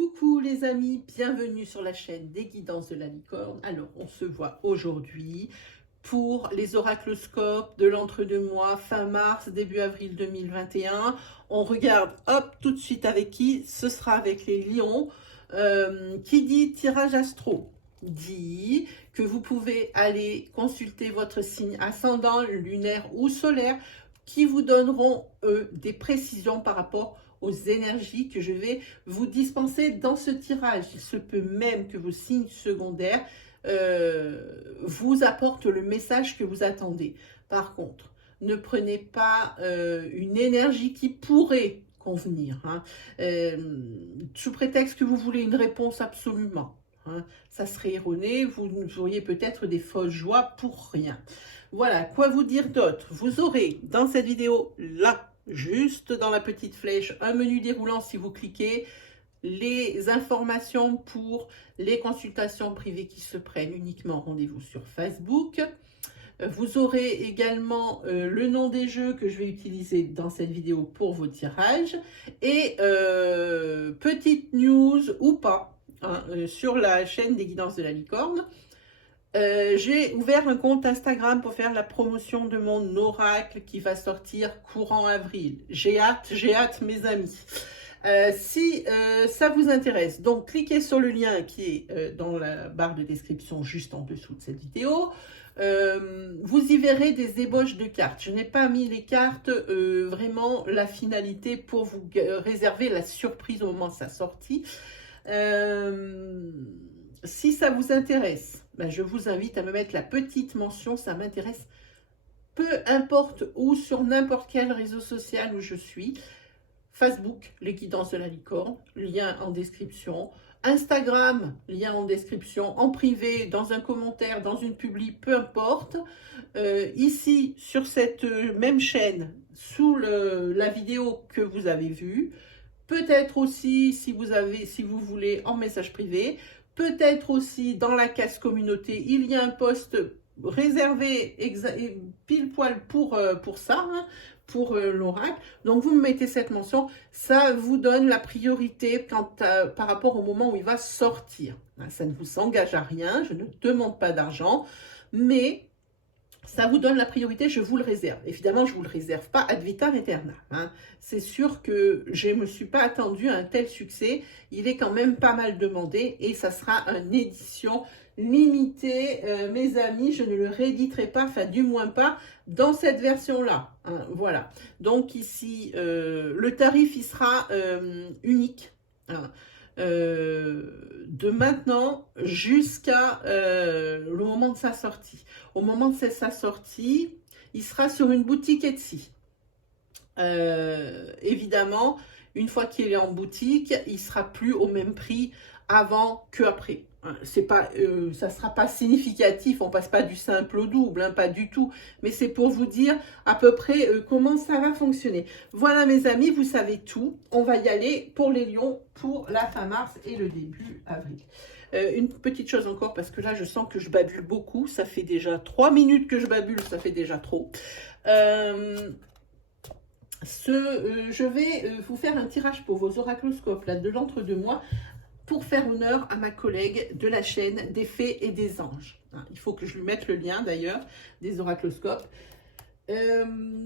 Coucou les amis, bienvenue sur la chaîne des guidances de la licorne. Alors, on se voit aujourd'hui pour les oracloscopes de l'entre-deux-mois, fin mars, début avril 2021. On regarde, hop, tout de suite avec qui? Ce sera avec les lions. Qui dit tirage astro dit que vous pouvez aller consulter votre signe ascendant, lunaire ou solaire qui vous donneront, des précisions par rapport aux énergies que je vais vous dispenser dans ce tirage. Il se peut même que vos signes secondaires vous apportent le message que vous attendez. Par contre, ne prenez pas une énergie qui pourrait convenir, hein, sous prétexte que vous voulez une réponse absolument. Hein, ça serait erroné, vous auriez peut-être des fausses joies pour rien. Voilà, quoi vous dire d'autre? Vous aurez dans cette vidéo, là, juste dans la petite flèche, un menu déroulant si vous cliquez, les informations pour les consultations privées qui se prennent uniquement rendez-vous sur Facebook. Vous aurez également le nom des jeux que je vais utiliser dans cette vidéo pour vos tirages. Et petite news ou pas, hein, sur la chaîne des guidances de la licorne. J'ai ouvert un compte Instagram pour faire la promotion de mon oracle qui va sortir courant avril. J'ai hâte mes amis. Si ça vous intéresse, donc cliquez sur le lien qui est dans la barre de description juste en dessous de cette vidéo. Vous y verrez des ébauches de cartes. Je n'ai pas mis les cartes, vraiment la finalité pour vous réserver la surprise au moment de sa sortie. Si ça vous intéresse, ben je vous invite à me mettre la petite mention, ça m'intéresse, peu importe où, sur n'importe quel réseau social où je suis. Facebook, les guidances de la licorne, lien en description. Instagram, lien en description, en privé, dans un commentaire, dans une publi, peu importe. Ici, sur cette même chaîne, sous la vidéo que vous avez vue. Peut-être aussi, si vous voulez, en message privé. Peut-être aussi dans la case communauté, il y a un post réservé pile poil pour ça, hein, pour l'oracle. Donc vous me mettez cette mention, ça vous donne la priorité par rapport au moment où il va sortir. Ça ne vous engage à rien, je ne demande pas d'argent, mais ça vous donne la priorité, je vous le réserve. Évidemment, je ne vous le réserve pas ad vitam aeternam. Hein. C'est sûr que je ne me suis pas attendue à un tel succès. Il est quand même pas mal demandé et ça sera une édition limitée. Mes amis, je ne le rééditerai pas, enfin du moins pas dans cette version-là. Hein. Voilà. Donc ici, le tarif, il sera unique. Hein. De maintenant jusqu'à le moment de sa sortie. Au moment de sa sortie, il sera sur une boutique Etsy. Évidemment, une fois qu'il est en boutique, il sera plus au même prix avant qu'après. C'est pas, ça ne sera pas significatif, on passe pas du simple au double, hein, pas du tout, mais c'est pour vous dire à peu près comment ça va fonctionner. Voilà mes amis, vous savez tout, on va y aller pour les lions pour la fin mars et le début avril. Une petite chose encore, parce que là je sens que je babule beaucoup, ça fait déjà 3 minutes que je babule, ça fait déjà trop. Je vais vous faire un tirage pour vos oracloscopes là, de l'entre-deux-mois, pour faire honneur à ma collègue de la chaîne des fées et des anges. Il faut que je lui mette le lien d'ailleurs des oracloscopes.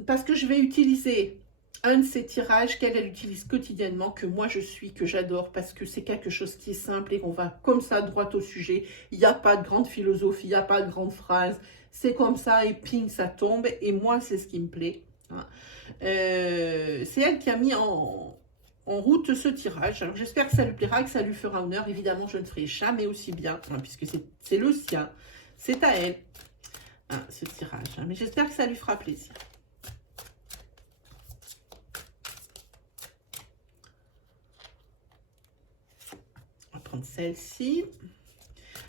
Parce que je vais utiliser un de ces tirages qu'elle utilise quotidiennement, que moi je suis, que j'adore, parce que c'est quelque chose qui est simple et qu'on va comme ça droit au sujet. Il n'y a pas de grande philosophie, il n'y a pas de grande phrase. C'est comme ça et ping, ça tombe. Et moi, c'est ce qui me plaît. C'est elle qui a mis en route ce tirage. Alors j'espère que ça lui plaira, que ça lui fera honneur. Évidemment, je ne ferai jamais aussi bien, hein, puisque c'est le sien. C'est à elle, hein, ce tirage. Hein, mais j'espère que ça lui fera plaisir. On va prendre celle-ci.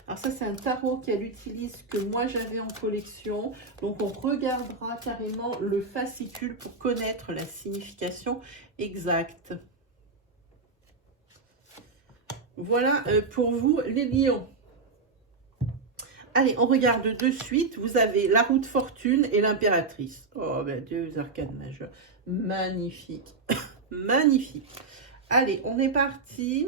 Alors ça, c'est un tarot qu'elle utilise, que moi j'avais en collection. Donc on regardera carrément le fascicule pour connaître la signification exacte. Voilà pour vous les lions. Allez, on regarde de suite. Vous avez la roue de fortune et l'impératrice. Oh, ben, deux arcades majeures. Magnifique. Magnifique. Allez, on est parti.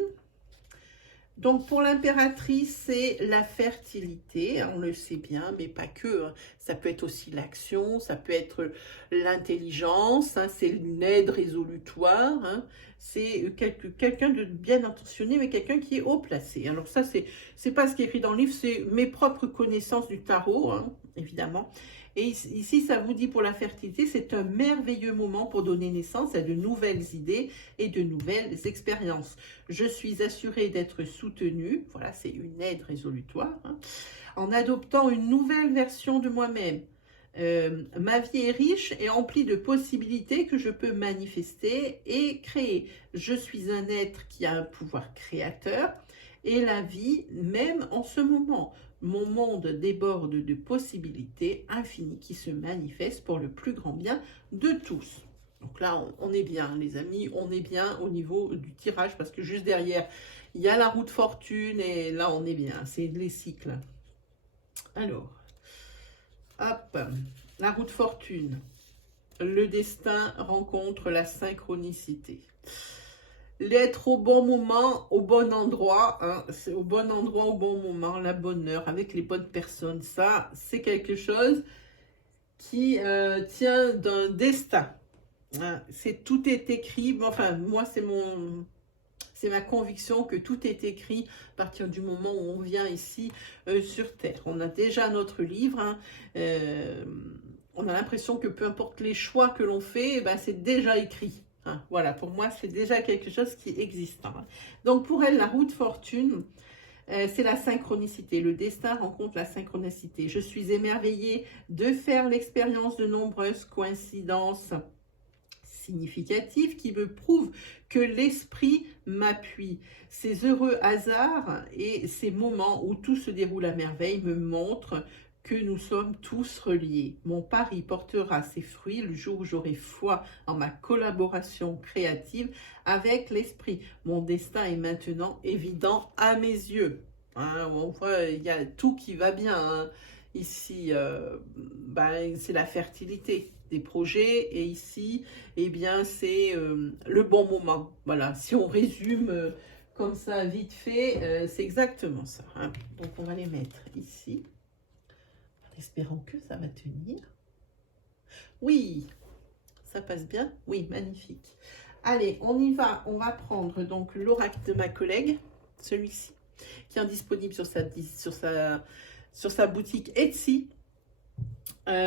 Donc pour l'impératrice, c'est la fertilité, on le sait bien, mais pas que. Hein. Ça peut être aussi l'action, ça peut être l'intelligence, hein, c'est une aide résolutoire, hein, c'est quelqu'un de bien intentionné, mais quelqu'un qui est haut placé. Alors ça, c'est pas ce qui est écrit dans le livre, c'est mes propres connaissances du tarot, hein, évidemment. Et ici, ça vous dit pour la fertilité, c'est un merveilleux moment pour donner naissance à de nouvelles idées et de nouvelles expériences. Je suis assurée d'être soutenue, voilà, c'est une aide résolutoire, hein, en adoptant une nouvelle version de moi-même. Ma vie est riche et emplie de possibilités que je peux manifester et créer. Je suis un être qui a un pouvoir créateur et la vie, même en ce moment, mon monde déborde de possibilités infinies qui se manifestent pour le plus grand bien de tous. Donc là, on est bien, les amis, on est bien au niveau du tirage parce que juste derrière, il y a la roue de fortune et là, on est bien. C'est les cycles. Alors, hop, la roue de fortune. Le destin rencontre la synchronicité. L'être au bon moment, au bon endroit, hein, c'est au bon endroit, au bon moment, la bonne heure, avec les bonnes personnes. Ça, c'est quelque chose qui tient d'un destin. Hein, tout est écrit. Enfin, moi, c'est ma conviction que tout est écrit à partir du moment où on vient ici sur Terre. On a déjà notre livre. Hein, on a l'impression que peu importe les choix que l'on fait, ben, c'est déjà écrit. Hein, voilà, pour moi, c'est déjà quelque chose qui existe. Hein. Donc, pour elle, la roue de fortune, c'est la synchronicité. Le destin rencontre la synchronicité. Je suis émerveillée de faire l'expérience de nombreuses coïncidences significatives qui me prouvent que l'esprit m'appuie. Ces heureux hasards et ces moments où tout se déroule à merveille me montrent que nous sommes tous reliés. Mon pari portera ses fruits le jour où j'aurai foi en ma collaboration créative avec l'esprit. Mon destin est maintenant évident à mes yeux. Hein, on voit, il y a tout qui va bien. Hein. Ici, c'est la fertilité des projets et ici, eh bien, c'est le bon moment. Voilà, si on résume comme ça vite fait, c'est exactement ça. Hein. Donc, on va les mettre ici. Espérons que ça va tenir. Oui, ça passe bien. Oui, magnifique. Allez, on y va. On va prendre donc l'oracle de ma collègue, celui-ci, qui est disponible sur sa boutique Etsy. Elle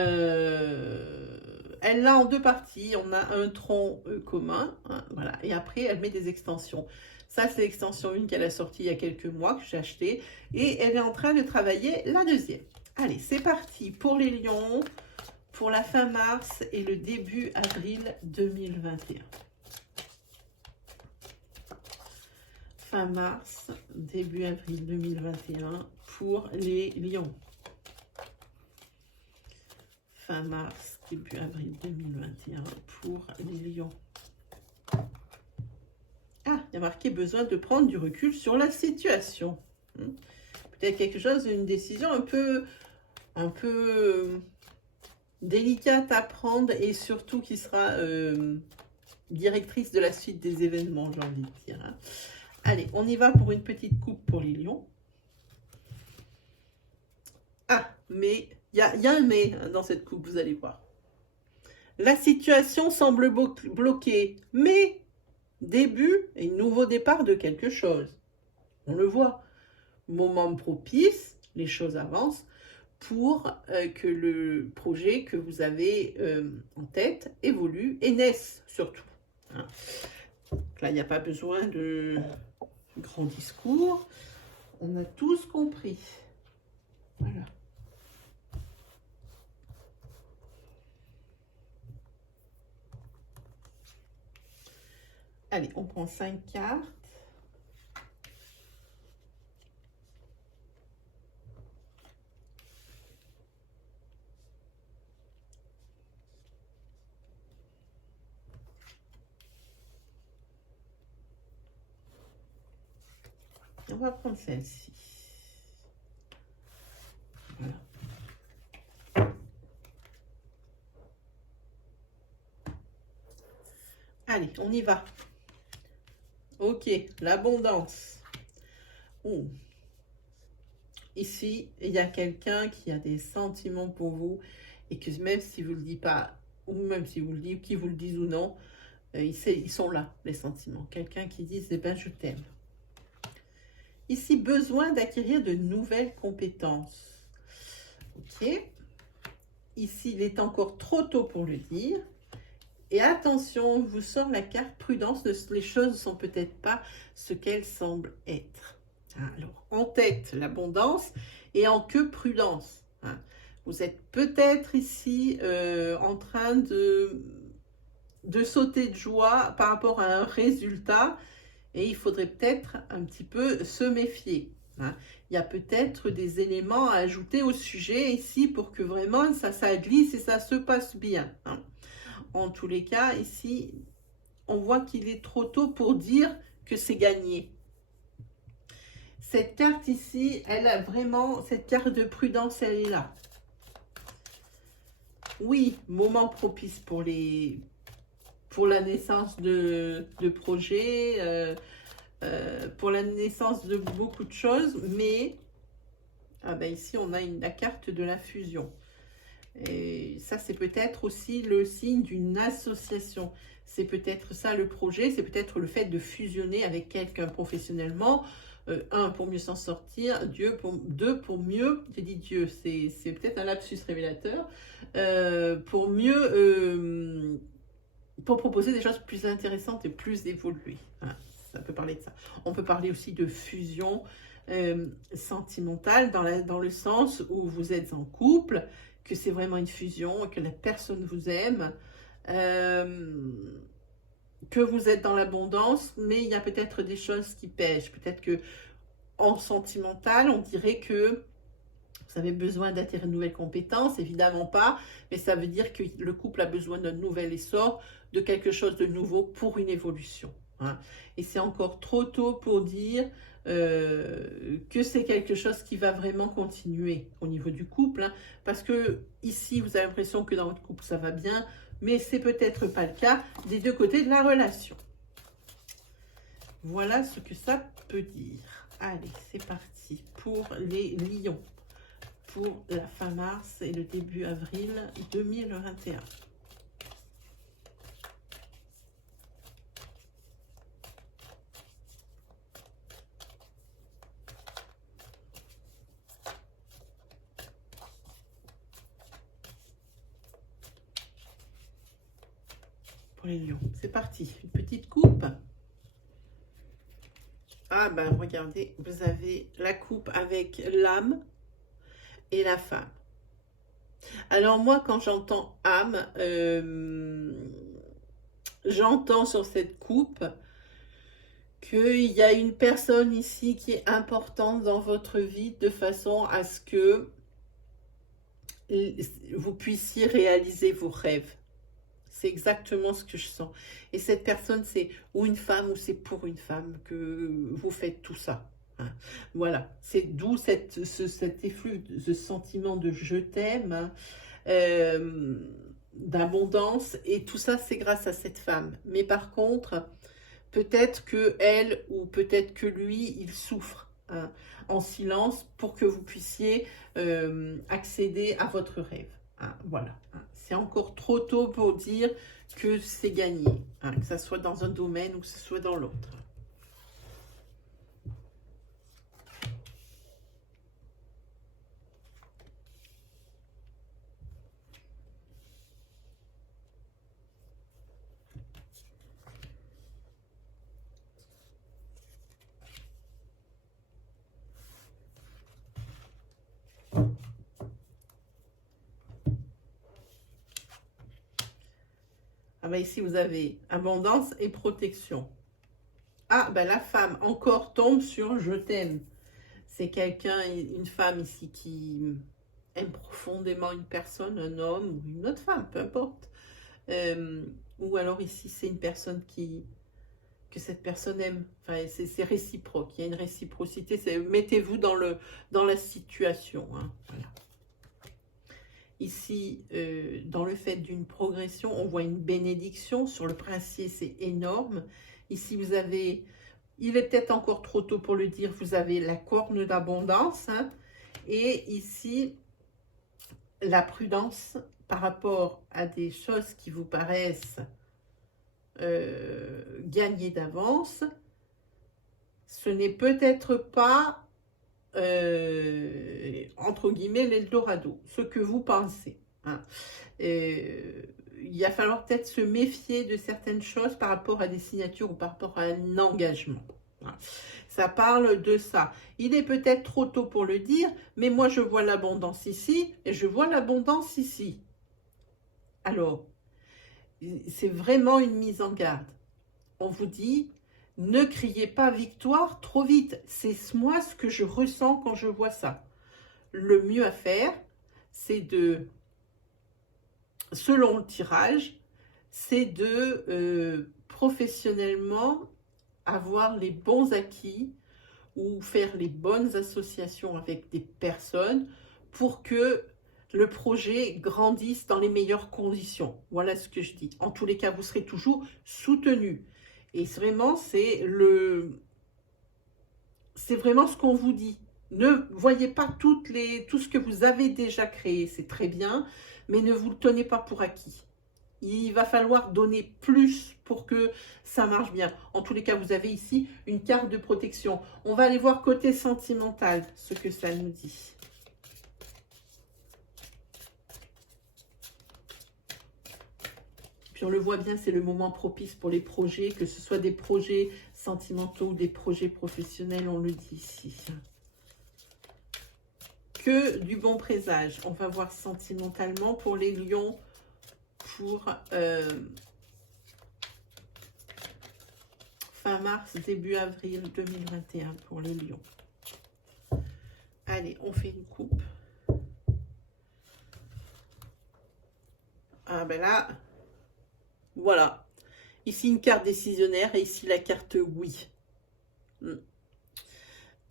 l'a en deux parties. On a un tronc commun, hein, voilà, et après, elle met des extensions. Ça, c'est l'extension 1 qu'elle a sortie il y a quelques mois, que j'ai acheté, et elle est en train de travailler la deuxième. Allez, c'est parti pour les lions, pour la fin mars et le début avril 2021. Fin mars, début avril 2021 pour les lions. Fin mars, début avril 2021 pour les lions. Ah, il y a marqué besoin de prendre du recul sur la situation. Peut-être quelque chose, une décision un peu délicate à prendre et surtout qui sera directrice de la suite des événements, j'ai envie de dire. Hein. Allez, on y va pour une petite coupe pour les lions. Ah, mais il y a un mais dans cette coupe, vous allez voir. La situation semble bloquée, mais début et nouveau départ de quelque chose. On le voit. Moment propice, les choses avancent pour que le projet que vous avez en tête évolue et naisse surtout. Hein. Donc là, il n'y a pas besoin de grand discours. On a tous compris. Voilà. Allez, on prend 5 cartes. On va prendre celle-ci. Voilà. Allez, on y va. Ok, l'abondance. Oh. Ici, il y a quelqu'un qui a des sentiments pour vous et que même si vous ne le dites pas, ou même si vous le dites, qu'ils vous le disent ou non, ils sont là, les sentiments. Quelqu'un qui dit, eh ben, je t'aime. Ici, besoin d'acquérir de nouvelles compétences. Ok. Ici, il est encore trop tôt pour le dire. Et attention, vous sort la carte prudence. Les choses ne sont peut-être pas ce qu'elles semblent être. Alors, en tête, l'abondance et en queue, prudence. Vous êtes peut-être ici en train de sauter de joie par rapport à un résultat et il faudrait peut-être un petit peu se méfier. Il y a peut-être des éléments à ajouter au sujet ici pour que vraiment ça glisse et ça se passe bien. En tous les cas, ici, on voit qu'il est trop tôt pour dire que c'est gagné. Cette carte ici, elle a vraiment, cette carte de prudence, elle est là. Oui, moment propice pour la naissance de projets, pour la naissance de beaucoup de choses, mais ici, on a la carte de la fusion. Et ça, c'est peut-être aussi le signe d'une association. C'est peut-être ça le projet, c'est peut-être le fait de fusionner avec quelqu'un professionnellement. Un, pour mieux s'en sortir, deux, pour mieux, j'ai dit Dieu, c'est peut-être un lapsus révélateur, pour mieux, pour proposer des choses plus intéressantes et plus évoluées. Voilà, ça peut parler de ça. On peut parler aussi de fusion sentimentale dans le sens où vous êtes en couple, que c'est vraiment une fusion, que la personne vous aime, que vous êtes dans l'abondance, mais il y a peut-être des choses qui pêchent. Peut-être que en sentimental, on dirait que vous avez besoin d'acquérir de nouvelles compétences, évidemment pas, mais ça veut dire que le couple a besoin d'un nouvel essor, de quelque chose de nouveau pour une évolution. Et c'est encore trop tôt pour dire que c'est quelque chose qui va vraiment continuer au niveau du couple, parce que ici, vous avez l'impression que dans votre couple, ça va bien, mais c'est peut-être pas le cas des deux côtés de la relation. Voilà ce que ça peut dire. Allez, c'est parti pour les lions, pour la fin mars et le début avril 2021. Pour les lions, c'est parti. Une petite coupe. Ah ben regardez, vous avez la coupe avec l'âme et la femme. Alors moi, quand j'entends âme, j'entends sur cette coupe qu'il y a une personne ici qui est importante dans votre vie de façon à ce que vous puissiez réaliser vos rêves. C'est exactement ce que je sens. Et cette personne, c'est ou une femme ou c'est pour une femme que vous faites tout ça. Voilà, c'est d'où cet effluve, ce sentiment de je t'aime, d'abondance. Et tout ça, c'est grâce à cette femme. Mais par contre, peut-être que elle ou peut-être que lui, il souffre en silence pour que vous puissiez accéder à votre rêve. Voilà. C'est encore trop tôt pour dire que c'est gagné, que ce soit dans un domaine ou que ce soit dans l'autre. Ici, vous avez abondance et protection. La femme encore tombe sur je t'aime. C'est quelqu'un, une femme ici qui aime profondément une personne, un homme ou une autre femme, peu importe. Ou alors ici, c'est une personne que cette personne aime. Enfin, c'est réciproque. Il y a une réciprocité. Mettez-vous dans la situation. Voilà. Ici, dans le fait d'une progression, on voit une bénédiction. Sur le princier, c'est énorme. Ici, vous avez il est peut-être encore trop tôt pour le dire, vous avez la corne d'abondance, hein, et ici, la prudence par rapport à des choses qui vous paraissent gagnées d'avance. Ce n'est peut-être pas, entre guillemets, l'Eldorado, ce que vous pensez. Hein. Il va falloir peut-être se méfier de certaines choses par rapport à des signatures ou par rapport à un engagement. Hein. Ça parle de ça. Il est peut-être trop tôt pour le dire, mais moi je vois l'abondance ici et je vois l'abondance ici. Alors, c'est vraiment une mise en garde. On vous dit, ne criez pas victoire trop vite. C'est moi ce que je ressens quand je vois ça. Le mieux à faire, c'est de, selon le tirage, c'est de professionnellement avoir les bons acquis ou faire les bonnes associations avec des personnes pour que le projet grandisse dans les meilleures conditions. Voilà ce que je dis. En tous les cas, vous serez toujours soutenu. Et vraiment, c'est vraiment ce qu'on vous dit. Ne voyez pas tout ce que vous avez déjà créé, c'est très bien, mais ne vous le tenez pas pour acquis. Il va falloir donner plus pour que ça marche bien. En tous les cas, vous avez ici une carte de protection. On va aller voir côté sentimental, ce que ça nous dit. Puis on le voit bien, c'est le moment propice pour les projets, que ce soit des projets sentimentaux ou des projets professionnels, on le dit ici. Que du bon présage. On va voir sentimentalement pour les lions, pour fin mars, début avril 2021 pour les lions. Allez, on fait une coupe. Ah ben là, voilà. Ici une carte décisionnaire et ici la carte oui.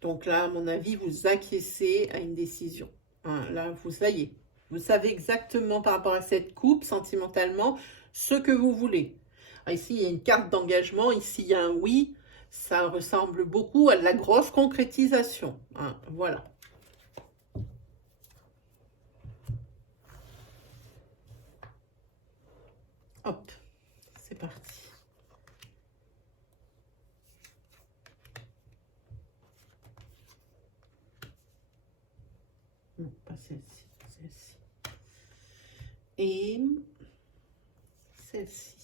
Donc là, à mon avis, vous acquiescez à une décision. Hein, là, ça y est. Vous savez exactement par rapport à cette coupe, sentimentalement, ce que vous voulez. Alors ici, il y a une carte d'engagement. Ici, il y a un oui. Ça ressemble beaucoup à la grosse concrétisation. Hein, voilà. Hop, c'est parti. Non, pas celle-ci, celle-ci. Et celle-ci.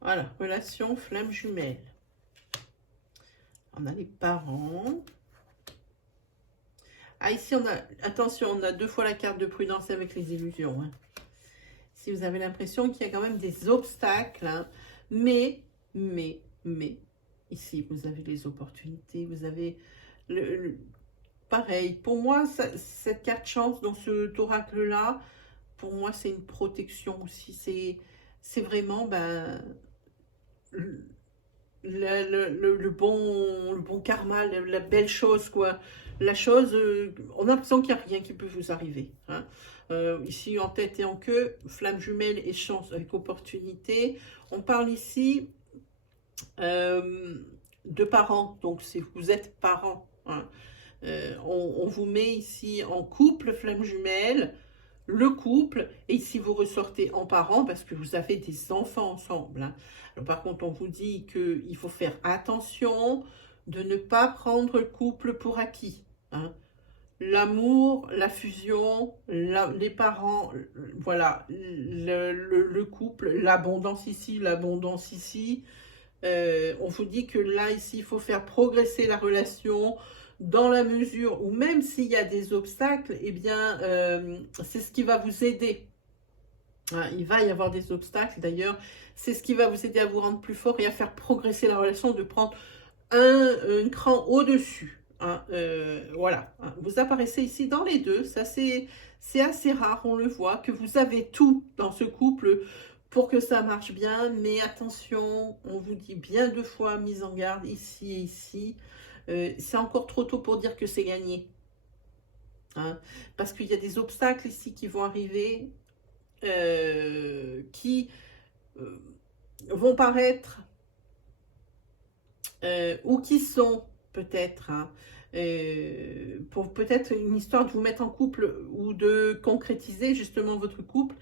Voilà, relation flamme jumelle. On a les parents. Ah, ici, on a, attention, on a deux fois la carte de prudence avec les illusions. Hein. Si vous avez l'impression qu'il y a quand même des obstacles, hein, mais, ici, vous avez les opportunités, vous avez pareil. Pour moi, cette carte chance dans ce oracle-là, pour moi, c'est une protection aussi. C'est vraiment, ben, le bon karma, la belle chose, quoi. La chose, on a l'impression qu'il n'y a rien qui peut vous arriver. Hein. Ici, en tête et en queue, flamme jumelle et chance avec opportunité. On parle ici de parents, donc si vous êtes parents. Hein. On vous met ici en couple, flamme jumelle, le couple, et ici vous ressortez en parents parce que vous avez des enfants ensemble. Hein. Alors, par contre, on vous dit qu'il faut faire attention de ne pas prendre le couple pour acquis. Hein. L'amour, la fusion, les parents, voilà, le couple, l'abondance ici, on vous dit que là, ici, il faut faire progresser la relation dans la mesure où même s'il y a des obstacles, eh bien, c'est ce qui va vous aider. Hein, il va y avoir des obstacles, d'ailleurs. C'est ce qui va vous aider à vous rendre plus fort et à faire progresser la relation, de prendre un cran au-dessus. Hein, voilà. Hein, vous apparaissez ici dans les deux. Ça, c'est assez rare, on le voit, que vous avez tout dans ce couple pour que ça marche bien, mais attention, on vous dit bien 2 fois mise en garde ici et ici. C'est encore trop tôt pour dire que c'est gagné. hein, parce qu'il y a des obstacles ici qui vont arriver, qui vont paraître, ou qui sont peut-être, hein, pour peut-être une histoire de vous mettre en couple ou de concrétiser justement votre couple.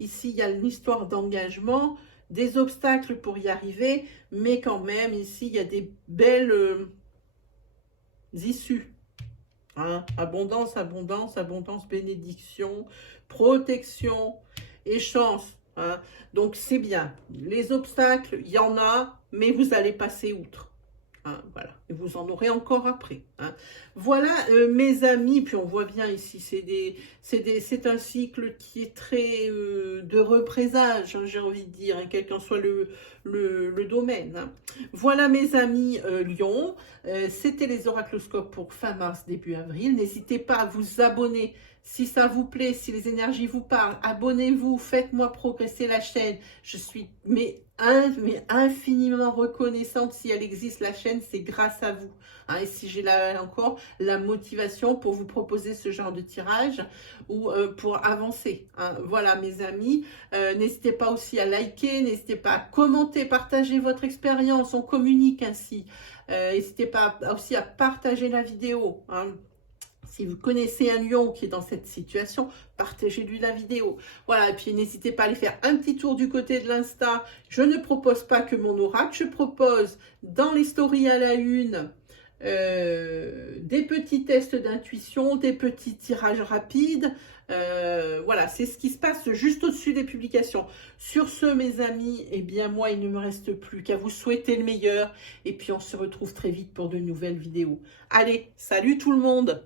Ici, il y a une histoire d'engagement, des obstacles pour y arriver, mais quand même, ici, il y a des belles issues. Hein. Abondance, abondance, abondance, bénédiction, protection et chance. Hein. Donc, c'est bien. Les obstacles, il y en a, mais vous allez passer outre. Hein, voilà, et vous en aurez encore après. Hein. Voilà, mes amis, puis on voit bien ici, c'est un cycle qui est très de représage, hein, j'ai envie de dire, hein, quel qu'en soit le domaine. Hein. Voilà, mes amis Lion, c'était les oracloscopes pour fin mars, début avril. N'hésitez pas à vous abonner si ça vous plaît, si les énergies vous parlent. Abonnez-vous, faites-moi progresser la chaîne. Je suis infiniment reconnaissante si elle existe, la chaîne, c'est grâce à vous. Hein, et si j'ai là encore la motivation pour vous proposer ce genre de tirage ou pour avancer. Hein. Voilà, mes amis, n'hésitez pas aussi à liker, n'hésitez pas à commenter, partager votre expérience, on communique ainsi. N'hésitez pas aussi à partager la vidéo. Hein. Si vous connaissez un lion qui est dans cette situation, partagez-lui la vidéo. Voilà, et puis n'hésitez pas à aller faire un petit tour du côté de l'Insta. Je ne propose pas que mon oracle, je propose dans les stories à la une des petits tests d'intuition, des petits tirages rapides. Voilà, c'est ce qui se passe juste au-dessus des publications. Sur ce, mes amis, eh bien moi, il ne me reste plus qu'à vous souhaiter le meilleur. Et puis, on se retrouve très vite pour de nouvelles vidéos. Allez, salut tout le monde!